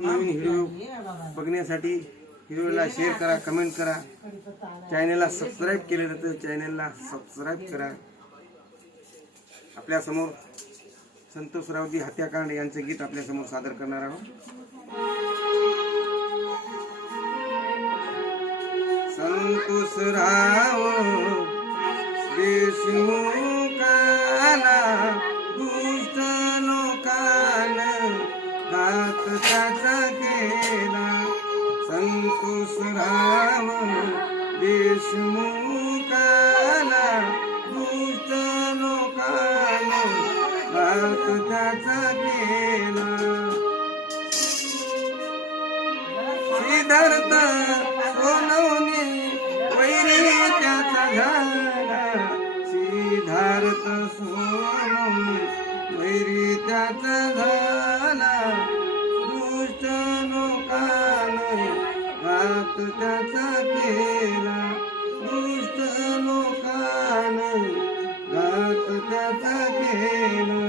नवीन video बघण्यासाठी व्हिडिओला share करा, कमेंट करा. चॅनलला सबस्क्राईब केलं तर चॅनलला सबस्क्राईब करा. आपल्यासमोर संतोषरावजी हत्याकांड यांचं गीत आपल्यासमोर सादर करणार आहोत. संतोषराव देशमुखाला दुष्ट लोकानं घात त्याचा केला. संतोषराव देशमुखाला दुष्ट लोकानं घात त्याचा केला. सिद्धार्थ सोनवणे वैरी त्याचा झाला. सिद्धार्थ सोनवणे वैरी त्याचा झाला. दुष्ट लोकानं घात त्याचा केला. दुष्ट लोकानं घात त्याचा केला.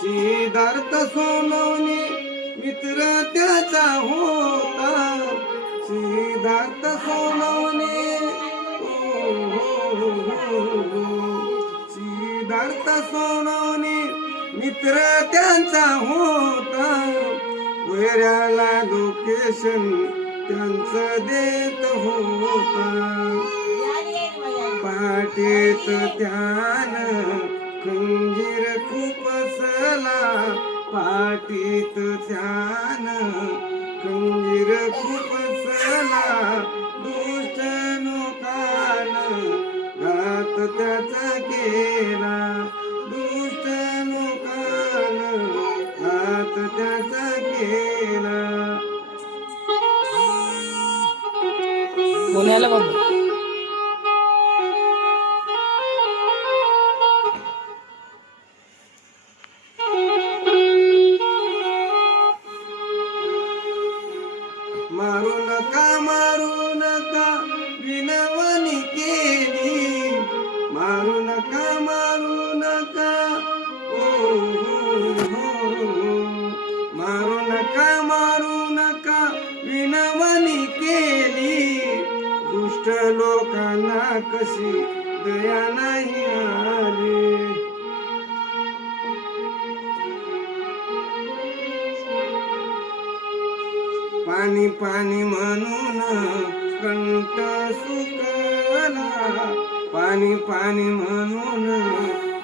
सिद्धार्थ सोनवणे मित्र त्याचा होता. सिद्धार्थ सोनवणे सिद्धार्थ सोनवणे मित्र त्यांचा होता. वैऱ्याला लोकेशन त्यांचं देत होता. पाठीत त्यानं खंजीर खुपसला. पाठीत त्यानं खंजीर खुपसला. दुष्ट लोकानं घात त्याचा केला. दुष्ट लोकानं घात त्याचा केला. पुण्याला बघ. मारू नका विनवणी केली. मारू नका मारू नका विनवणी केली. दुष्ट लोकांना कशी दया नाही आली. पाणी पाणी म्हणून कंठ सुकला. पाणी पाणी म्हणून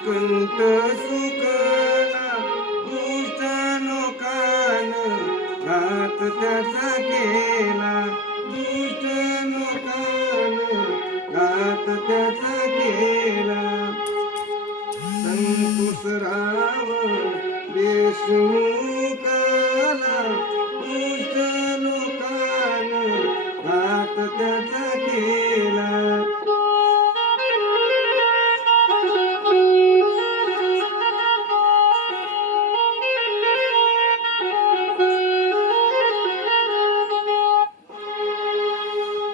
कंठ सुकला. दुष्ट लोकानं घात त्याचा केला. दुष्ट लोकानं घात त्याचा केला. संतोषराव देशमुखाला दुष्ट लोकानं घात त्याचा केला.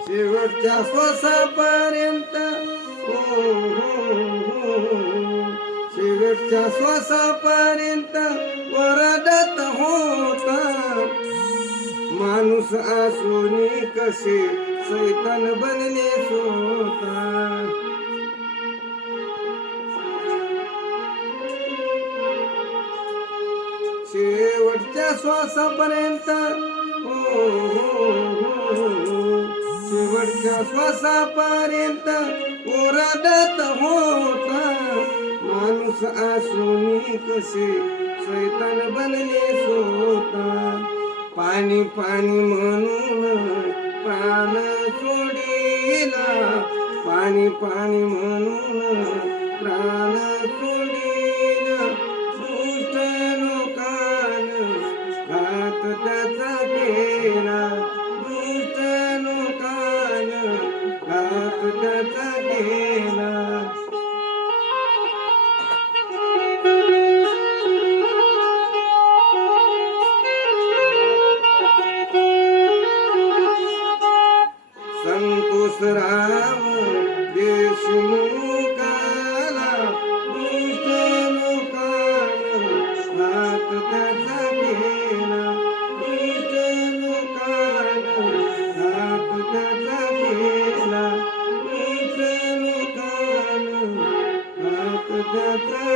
शेवटच्या श्वासापर्यंत शेवटच्या श्वासापर्यंत वरडत होता. माणूस असून कसे शैतान बनले स्वतः. शेवटच्या श्वासापर्यंत शेवटच्या श्वासापर्यंत ओरडत होता. माणूस असून कसे शैतान बनले स्वतः. पाणी पाणी म्हणून प्राण सोडिला. पाणी पाणी म्हणून प्राण सोडिला. दुष्ट लोकानं घात त्याचा केला. दुष्ट लोकानं घात त्याचा केला. बाजीराव देशमुखाला दुष्ट लोकांनं हात त्याचा केला, दुष्ट लोकांनं हात त्याचा केला, दुष्ट लोकांनं हात त्याचा